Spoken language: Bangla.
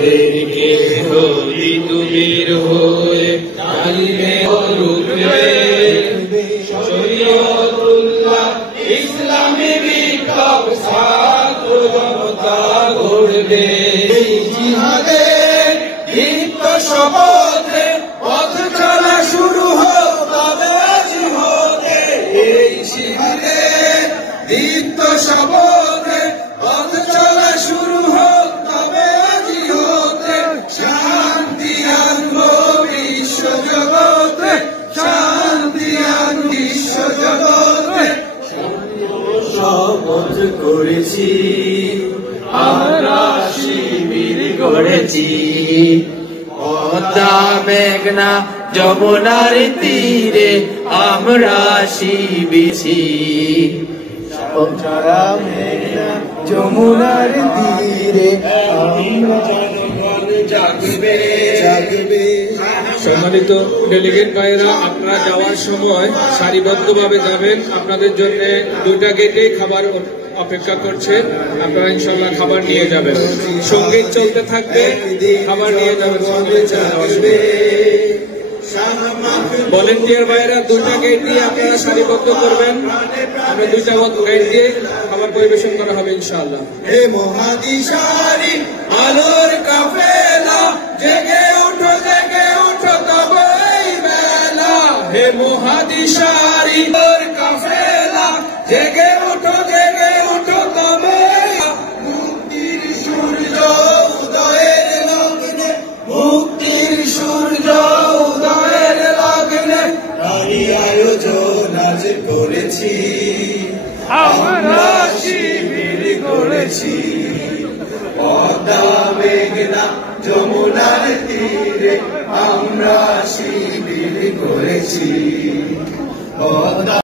তাদেরকে হলি তুমির হয়ে কালিমে রূপে শরীয়তুল্লাহ ইসলামী বিপ্লব ছাত্র জনতা গড়বে জিহাদের দীপ্ত শপথে পথ চলা শুরু হোক তবে জিহাদে এই জিহাদের দীপ্ত শপথে পথ চলা শুরু হোক তবে জিহাদে শান্তি আনবো বিশ্ব জগতে শান্তি আনবো বিশ্ব জগতে শপথ করেছি আমরা শিবির গড়েছি পদ্মা মেঘনা যমুনার তীরে আমরা শিবিছি পদ্মা মেঘনা যমুনার তীরে আমরা জনগণ জাগবে জাগবে। সম্মানিত ডেলিগেট ভাইয়েরা, আপনারা যাওয়ার সময় সারিবদ্ধভাবে যাবেন। আপনাদের জন্য 2টা গেটে খাবার অপেক্ষা করছে, আপনারা ইনশাল্লাহ খাবার নিয়ে যাবেন। সঙ্গীত চলতে থাকবে, খাবার নিয়ে যাবেন। ভলেন্টিয়ার ভাইয়েরা 2টা গেট দিয়ে আপনারা সারিবদ্ধ করবেন। আমরা 2টা গেট দিয়ে খাবার পরিবেশন করা হবে ইনশাআল্লাহ। হে মহাদিশারি আলোর কাফেলা জেগে ওঠো তবে এই বেলা। হে মহাদিশারি আলোর কাফেলা জেগে ওঠো তবে মুক্তির সূর্য উদয়ের লগ্নে মুক্তির সূর্য উদয়ের লগ্নে তারই আয়োজন আজ করেছি আমরা শিবির গড়েছি পদ্মা মেঘনা যমুনার তীরে আমরা শিবির গড়েছি।